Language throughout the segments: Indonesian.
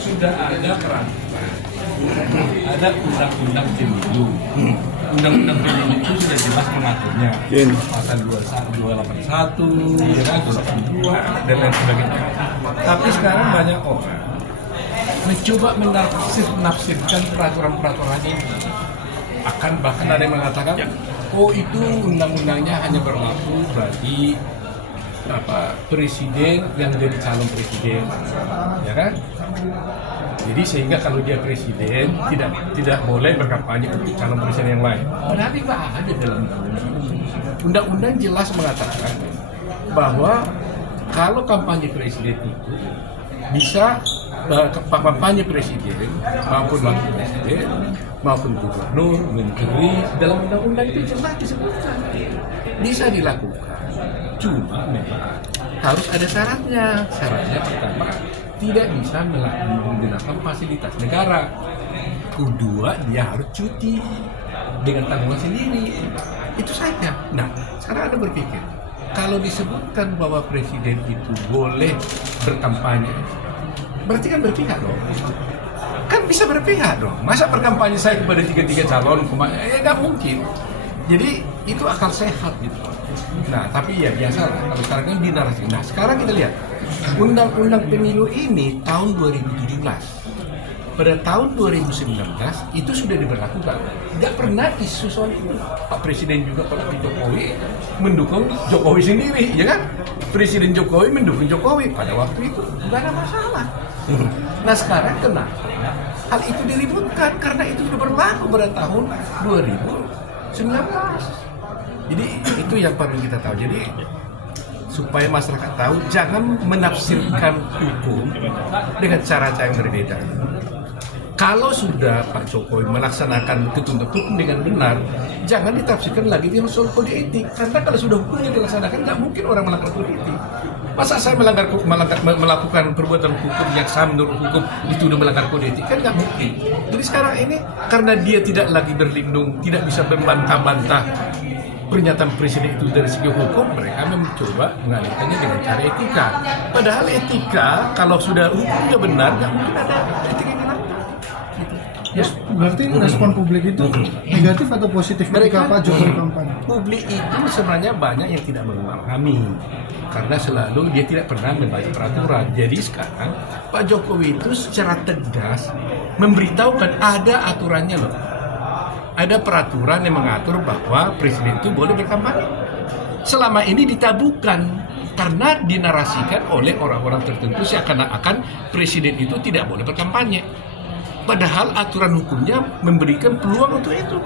Sudah ada ada undang-undang pemilu. Undang-undang pemilu itu sudah jelas mengaturnya. Pasal 281, 282 dan lain sebagainya. Tapi sekarang banyak orang mencoba menafsirkan peraturan-peraturan ini. Bahkan ada yang mengatakan, oh itu undang-undangnya hanya berlaku bagi presiden yang jadi calon presiden, ya kan? Jadi sehingga kalau dia presiden tidak boleh berkampanye untuk calon presiden yang lain. Padahal itu ada dalam undang-undang jelas mengatakan bahwa kalau kampanye presiden itu bisa kampanye presiden maupun wakil presiden maupun gubernur, menteri, dalam undang-undang itu jelas disebutkan bisa dilakukan. Cuma memang harus ada syaratnya. Syaratnya pertama, tidak bisa menggunakan fasilitas negara. Kedua, dia harus cuti dengan tanggungan sendiri. Itu saja. Nah, sekarang Anda berpikir, kalau disebutkan bahwa presiden itu boleh berkampanye, berarti kan berpihak dong. Kan bisa berpihak dong. Masa berkampanye saya kepada tiga calon, ya nggak mungkin. Jadi itu akal sehat gitu. Nah, tapi ya biasalah kalau sekarang kan dinarasi. Nah, sekarang kita lihat undang-undang pemilu ini tahun 2017. Pada tahun 2019 itu sudah diberlakukan. Tidak pernah isu soal itu. Pak Presiden juga Pak Jokowi mendukung Jokowi sendiri, ya kan? Presiden Jokowi mendukung Jokowi pada waktu itu tidak ada masalah. Nah, sekarang kenapa hal itu diributkan? Karena itu sudah berlaku pada tahun 2019. Jadi itu yang perlu kita tahu. Jadi supaya masyarakat tahu, jangan menafsirkan hukum dengan cara-cara yang berbeda. Kalau sudah Pak Jokowi melaksanakan ketentuan hukum dengan benar, jangan ditafsirkan lagi dengan soal kode etik. Karena kalau sudah hukumnya dilaksanakan, nggak mungkin orang melanggar kode etik. Masa saya melakukan perbuatan hukum yang sama menurut hukum itu udah melanggar kode etik? Kan nggak mungkin. Jadi sekarang ini karena dia tidak lagi berlindung, tidak bisa membantah-bantah pernyataan presiden itu dari segi hukum, mereka mencoba mengalihkannya dengan cara etika. Padahal etika, kalau sudah hukumnya benar, nggak mungkin ada etika yang dilanggar. Ya, berarti respon publik itu negatif atau positif ketika Pak Jokowi kampanye? Publik itu sebenarnya banyak yang tidak memahami karena selalu dia tidak pernah membaca peraturan. Jadi sekarang Pak Jokowi itu secara tegas memberitahukan ada aturannya loh. Ada peraturan yang mengatur bahwa presiden itu boleh berkampanye. Selama ini ditabukan karena dinarasikan oleh orang-orang tertentu seakan-akan presiden itu tidak boleh berkampanye. Padahal aturan hukumnya memberikan peluang untuk itu.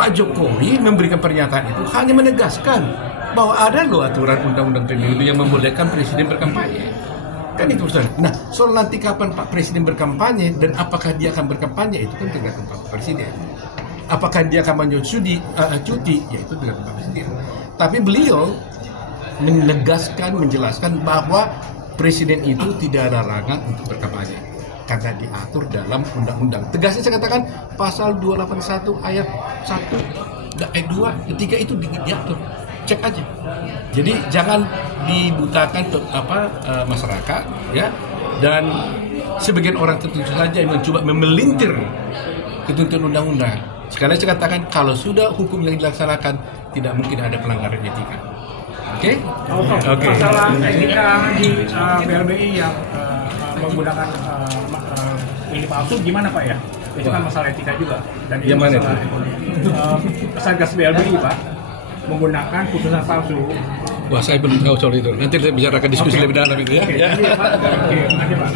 Pak Jokowi memberikan pernyataan itu hanya menegaskan bahwa ada loh aturan undang-undang pemilu yang membolehkan presiden berkampanye. Kan itu Ustaz. Nah, soal nanti kapan Pak Presiden berkampanye dan apakah dia akan berkampanye itu kan tergantung Pak Presiden. Apakah dia akan cuti, ya itu tergantung Pak Presiden. Tapi beliau menegaskan, menjelaskan bahwa presiden itu tidak ada larangan untuk berkampanye karena diatur dalam undang-undang. Tegasnya saya katakan pasal 281 ayat 1, ayat 2, ketiga itu diatur. Cek aja. Jadi jangan dibutakan masyarakat, ya. Dan sebagian orang tertentu saja yang mencoba memelintir ketentuan undang-undang. Sekali saya katakan kalau sudah hukum yang dilaksanakan tidak mungkin ada pelanggaran etika. Oke? Oke. Masalah etika di BLBI yang menggunakan ini palsu gimana Pak ya? Itu kan masalah etika juga. Dan yang mana itu? Satgas BLBI Pak menggunakan putusan palsu. Wah, saya belum tahu soal itu. Nanti kita bicarakan diskusi lebih dalam itu ya. Oke, Pak. Oke, Pak.